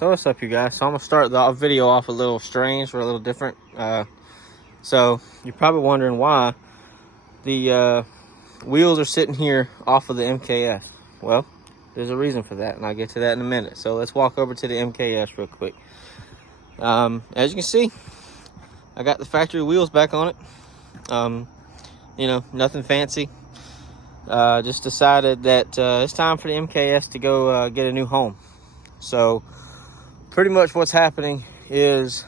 So what's up, you guys? So I'm gonna start the video off a little strange or a little different. So you're probably wondering why the wheels are sitting here off of the MKS. Well, there's a reason for that, and I'll get to that in a minute. So let's walk over to the MKS real quick. As you can see, I got the factory wheels back on it. You know, nothing fancy. Just decided that it's time for the MKS to go get a new home. So pretty much what's happening is,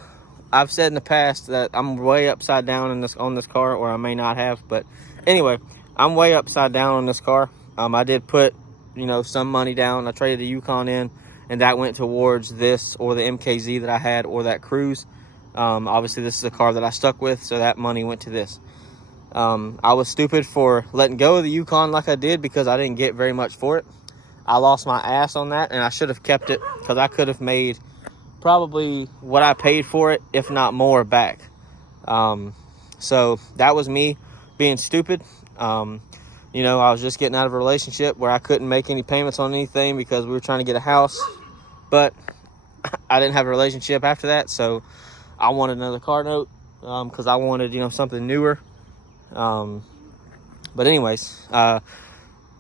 I've said in the past that I'm way upside down on this car, or I may not have, but anyway, I'm way upside down on this car. I did put, you know, some money down. I traded the Yukon in, and that went towards this or the MKZ that I had, or that Cruise. Obviously this is a car that I stuck with, so that money went to this. I was stupid for letting go of the Yukon like I did, because I didn't get very much for it. I lost my ass on that, and I should have kept it, because I could have made probably what I paid for it, if not more, back. So that was me being stupid. You know, I was just getting out of a relationship where I couldn't make any payments on anything because we were trying to get a house, but I didn't have a relationship after that, so I wanted another car note, because I wanted, you know, something newer. But anyways,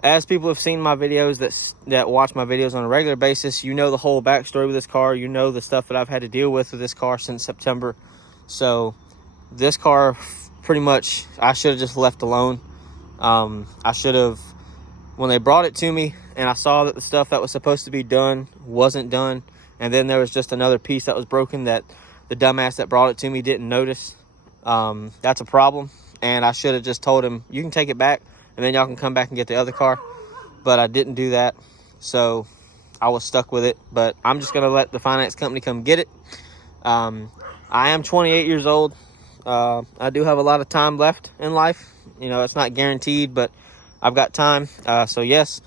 as people have seen my videos that watch my videos on a regular basis, you know the whole backstory with this car. You know the stuff that I've had to deal with this car since September. So this car, pretty much, I should have just left alone. I should have, when they brought it to me and I saw that the stuff that was supposed to be done wasn't done, and then there was just another piece that was broken that the dumbass that brought it to me didn't notice, that's a problem. And I should have just told him, you can take it back, and then y'all can come back and get the other car. But I didn't do that, so I was stuck with it. But I'm just going to let the finance company come get it. I am 28 years old. I do have a lot of time left in life. You know, it's not guaranteed, but I've got time. So yes,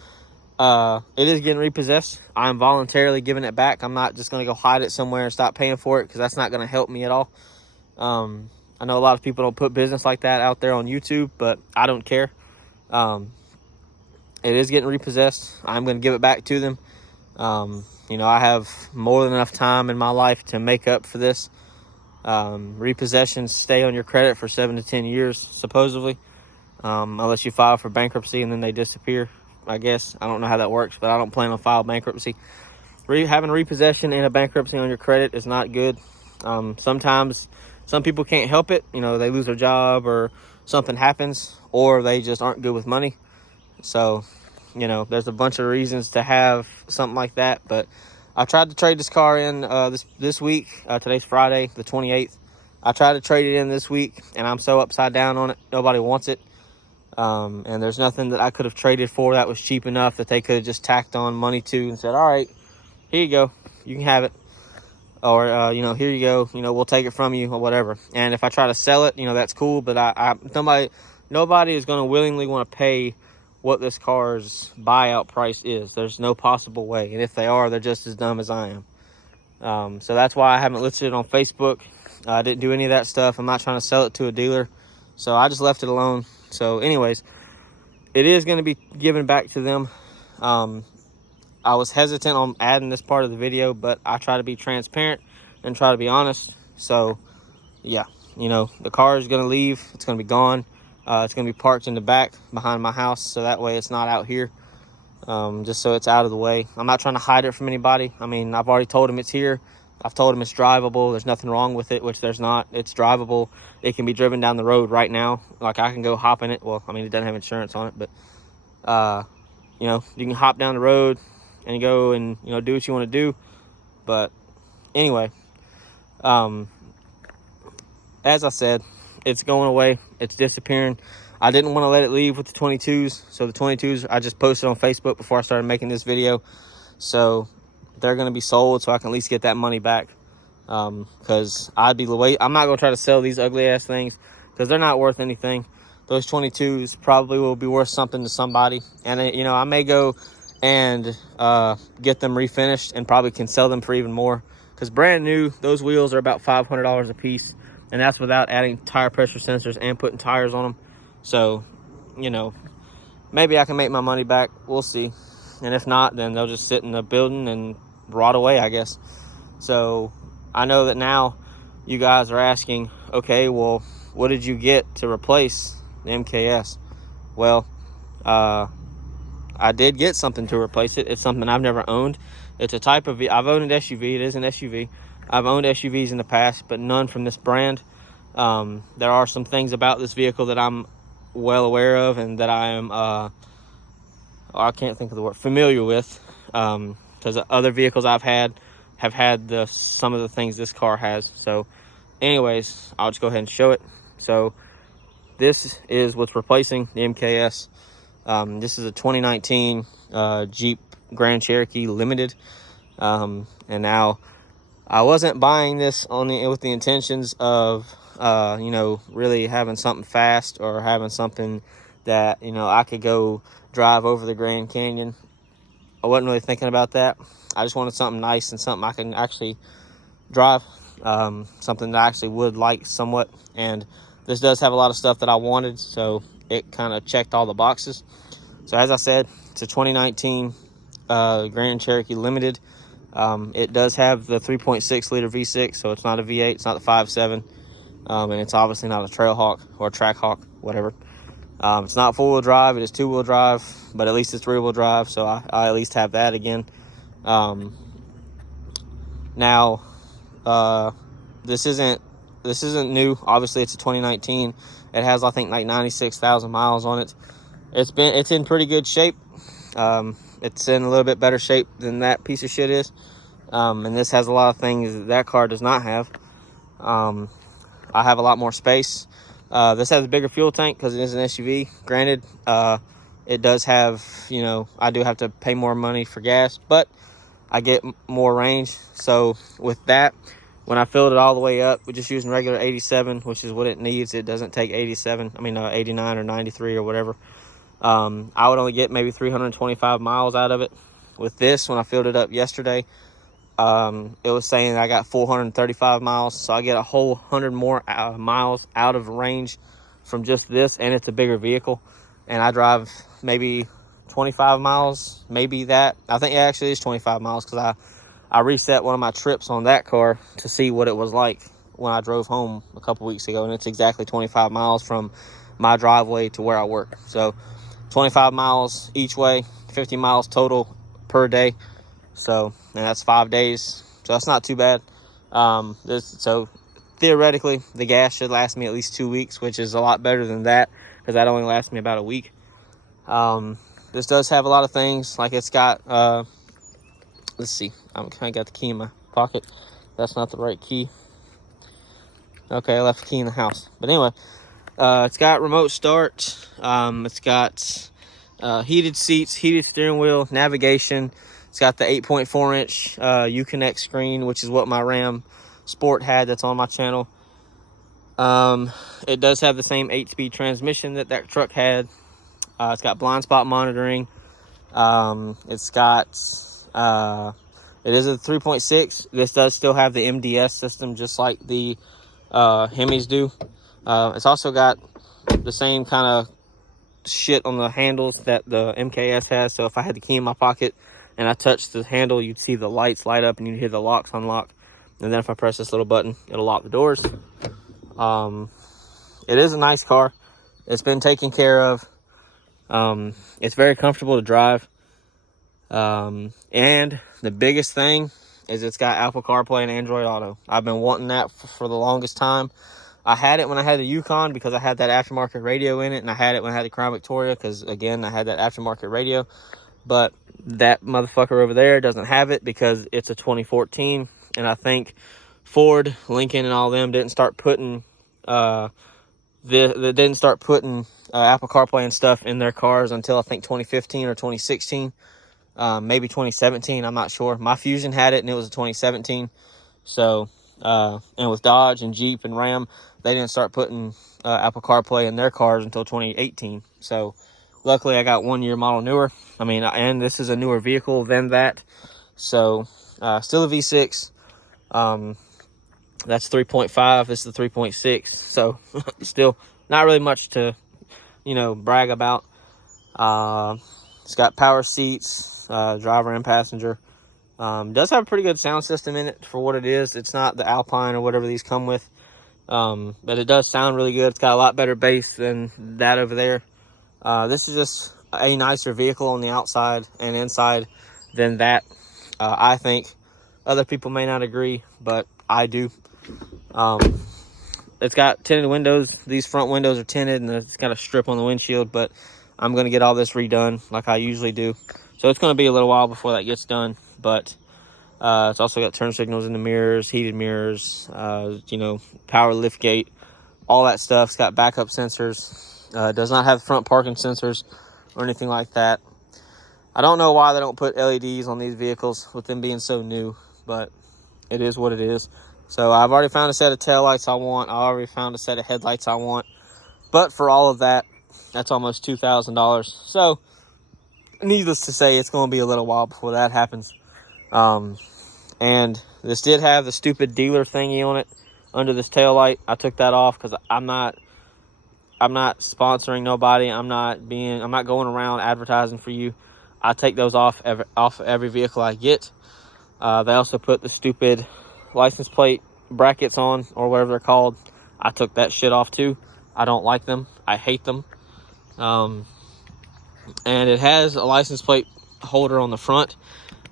it is getting repossessed. I'm voluntarily giving it back. I'm not just going to go hide it somewhere and stop paying for it, because that's not going to help me at all. I know a lot of people don't put business like that out there on YouTube, but I don't care. It is getting repossessed. I'm going to give it back to them. You know, I have more than enough time in my life to make up for this. Repossessions stay on your credit for 7 to 10 years, supposedly, unless you file for bankruptcy and then they disappear, I guess. I don't know how that works, but I don't plan on filing bankruptcy. Having repossession and a bankruptcy on your credit is not good. Sometimes some people can't help it. You know, they lose their job, or something happens, or they just aren't good with money. So, you know, there's a bunch of reasons to have something like that. But I tried to trade this car in this week. Today's Friday, the 28th. I tried to trade it in this week, and I'm so upside down on it. Nobody wants it. And there's nothing that I could have traded for that was cheap enough that they could have just tacked on money to and said, all right, here you go, you can have it. Or, you know, here you go, you know, we'll take it from you, or whatever. And if I try to sell it, you know, that's cool. But nobody is going to willingly want to pay what this car's buyout price is. There's no possible way. And if they are, they're just as dumb as I am. So that's why I haven't listed it on Facebook. I didn't do any of that stuff. I'm not trying to sell it to a dealer. So I just left it alone. So anyways, it is going to be given back to them. I was hesitant on adding this part of the video, but I try to be transparent and try to be honest. So yeah, you know, the car is going to leave. It's going to be gone. It's going to be parked in the back behind my house, so that way it's not out here, just so it's out of the way. I'm not trying to hide it from anybody. I mean, I've already told them it's here. I've told them it's drivable. There's nothing wrong with it, which there's not. It's drivable. It can be driven down the road right now. Like, I can go hop in it. Well, I mean, it doesn't have insurance on it, but you know, you can hop down the road and go and, you know, do what you want to do. But anyway, as I said, it's going away. It's disappearing. I didn't want to let it leave with the 22s. So the 22s, I just posted on Facebook before I started making this video. So they're going to be sold, so I can at least get that money back. Because I'm not going to try to sell these ugly ass things, because they're not worth anything. Those 22s probably will be worth something to somebody. And, you know, I may go and get them refinished and probably can sell them for even more, because brand new, those wheels are about $500 a piece, and that's without adding tire pressure sensors and putting tires on them. So, you know, maybe I can make my money back. We'll see. And if not, then they'll just sit in the building and rot away, I guess. So I know that now you guys are asking, okay, well, what did you get to replace the MKS? Well, I did get something to replace it. It's something I've never owned. It's a type of, I've owned an SUV. It is an SUV. I've owned SUVs in the past, but none from this brand. There are some things about this vehicle that I'm well aware of and that I am, I can't think of the word, familiar with. Because other vehicles I've had have had some of the things this car has. So anyways, I'll just go ahead and show it. So this is what's replacing the MKS. This is a 2019 Jeep Grand Cherokee Limited. And now I wasn't buying this with the intentions of, really having something fast or having something that, I could go drive over the Grand Canyon. I wasn't really thinking about that. I just wanted something nice and something I can actually drive, something that I actually would like somewhat. And this does have a lot of stuff that I wanted, so it kind of checked all the boxes. So as I said, it's a 2019 Grand Cherokee Limited. It does have the 3.6 liter V6, so it's not a V8, it's not the 5.7, and it's obviously not a Trailhawk or a Trackhawk, whatever. It's not four-wheel drive, it is two-wheel drive, but at least it's three-wheel drive, so I at least have that again. Now, this isn't new. Obviously, it's a 2019. It has, I think, like 96,000 miles on it. It's in pretty good shape. It's in a little bit better shape than that piece of shit is. And this has a lot of things that car does not have. I have a lot more space. This has a bigger fuel tank because it is an SUV. Granted, it does have, I do have to pay more money for gas, but I get more range. So with that, when I filled it all the way up, we're just using regular 87, which is what it needs. It doesn't take 89 or 93 or whatever. I would only get maybe 325 miles out of it. With this, when I filled it up yesterday, it was saying I got 435 miles. So I get a whole 100 more miles out of range from just this, and it's a bigger vehicle. And I drive maybe 25 miles, maybe that. I think it actually is 25 miles because I reset one of my trips on that car to see what it was like when I drove home a couple weeks ago, and it's exactly 25 miles from my driveway to where I work. So 25 miles each way, 50 miles total per day. So, and that's 5 days. So that's not too bad. So theoretically, the gas should last me at least 2 weeks, which is a lot better than that because that only lasts me about a week. This does have a lot of things. Like it's got, let's see, I got the key in my pocket. That's not the right key. Okay, I left the key in the house. But anyway, it's got remote start. It's got heated seats, heated steering wheel, navigation. It's got the 8.4-inch Uconnect screen, which is what my Ram Sport had that's on my channel. It does have the same 8-speed transmission that truck had. It's got blind spot monitoring. It's got, it is a 3.6. This does still have the MDS system, just like the Hemis do. It's also got the same kind of shit on the handles that the MKS has. So if I had the key in my pocket and I touched the handle, you'd see the lights light up and you'd hear the locks unlock. And then if I press this little button, it'll lock the doors. It is a nice car. It's been taken care of. It's very comfortable to drive. And the biggest thing is it's got Apple CarPlay and Android Auto. I've been wanting that for the longest time. I had it when I had the Yukon because I had that aftermarket radio in it, and I had it when I had the Crown Victoria because, again, I had that aftermarket radio. But that motherfucker over there doesn't have it because it's a 2014, and I think Ford, Lincoln, and all them didn't start putting Apple CarPlay and stuff in their cars until I think 2015 or 2016, maybe 2017. I'm not sure. My Fusion had it, and it was a 2017. So, and with Dodge and Jeep and Ram, they didn't start putting Apple CarPlay in their cars until 2018. So, luckily, I got 1 year model newer. I mean, and this is a newer vehicle than that. So, still a V6. That's 3.5. This is the 3.6. So, still not really much to, brag about. It's got power seats, driver and passenger. Does have a pretty good sound system in it for what it is. It's not the Alpine or whatever these come with, but it does sound really good. It's got a lot better bass than that over there. This is just a nicer vehicle on the outside and inside than that. I think other people may not agree, but I do. It's got tinted windows. These front windows are tinted, and it's got a strip on the windshield, but I'm going to get all this redone like I usually do. So it's going to be a little while before that gets done, but it's also got turn signals in the mirrors, heated mirrors, you know, power lift gate, all that stuff. It's got backup sensors. Does not have front parking sensors or anything like that. I don't know why they don't put LEDs on these vehicles with them being so new, but it is what it is. So I've already found a set of taillights I want. I already found a set of headlights I want. But for all of that, that's almost $2,000. So needless to say, it's going to be a little while before that happens. And this did have the stupid dealer thingy on it under this taillight. I took that off because I'm not sponsoring nobody. I'm not going around advertising for you. I take those off every vehicle I get. They also put the stupid license plate brackets on, or whatever they're called. I took that shit off too. I don't like them. I hate them. And it has a license plate holder on the front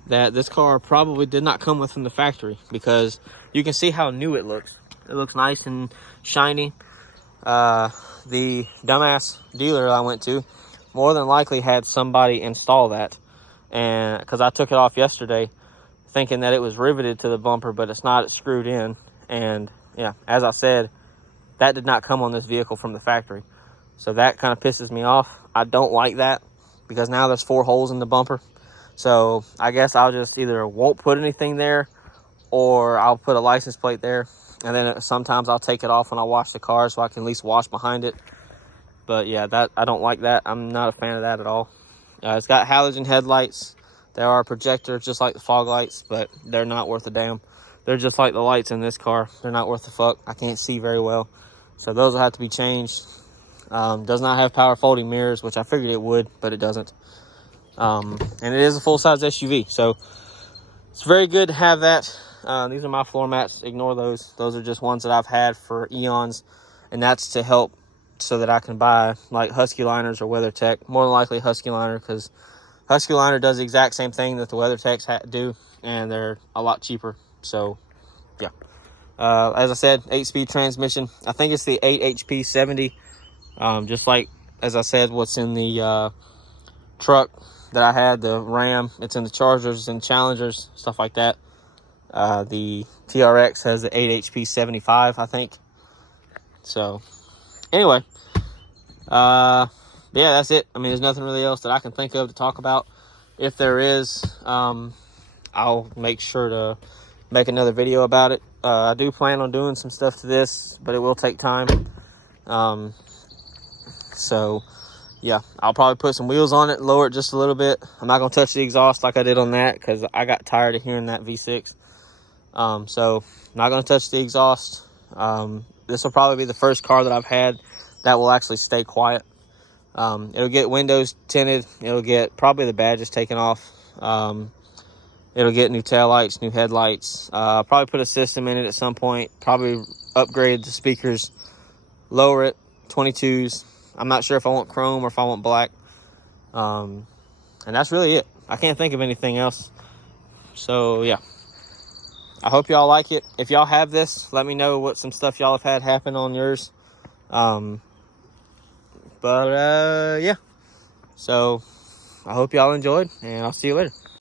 that this car probably did not come with from the factory, because you can see how new it looks. It looks nice and shiny. The dumbass dealer I went to more than likely had somebody install that, and because I took it off yesterday thinking that it was riveted to the bumper, but it's not. It's screwed in. And yeah, as I said, that did not come on this vehicle from the factory, so that kind of pisses me off. I don't like that, because now there's 4 holes in the bumper. So I guess I'll just either won't put anything there, or I'll put a license plate there, and then sometimes I'll take it off when I wash the car so I can at least wash behind it. But yeah, that I don't like that. I'm not a fan of that at all. It's got halogen headlights. There are projectors just like the fog lights, but they're not worth a damn. They're just like the lights in this car. They're not worth a fuck. I can't see very well, so those will have to be changed. Does not have power folding mirrors, which I figured it would, but it doesn't. And it is a full-size SUV, so it's very good to have that. These are my floor mats. Ignore those. Those are just ones that I've had for eons, and that's to help so that I can buy like Husky liners or WeatherTech. More than likely Husky liner, because Husky liner does the exact same thing that the WeatherTechs do, and they're a lot cheaper. So yeah, as I said, 8-speed transmission. I think it's the 8 HP 70. Just like, as I said, what's in the truck that I had, the Ram. It's in the Chargers and Challengers, stuff like that. The TRX has the 8 HP 75, I think. So anyway, yeah, that's it. I mean, there's nothing really else that I can think of to talk about. If there is, I'll make sure to make another video about it. I do plan on doing some stuff to this, but it will take time. So yeah, I'll probably put some wheels on it, lower it just a little bit. I'm not going to touch the exhaust like I did on that, because I got tired of hearing that V6. So not going to touch the exhaust. This will probably be the first car that I've had that will actually stay quiet. It'll get windows tinted. It'll get probably the badges taken off. It'll get new taillights, new headlights. Probably put a system in it at some point. Probably upgrade the speakers, lower it, 22s. I'm not sure if I want chrome or if I want black. And that's really it. I can't think of anything else. So yeah, I hope y'all like it. If y'all have this, let me know what some stuff y'all have had happen on yours. Yeah, so I hope y'all enjoyed, and I'll see you later.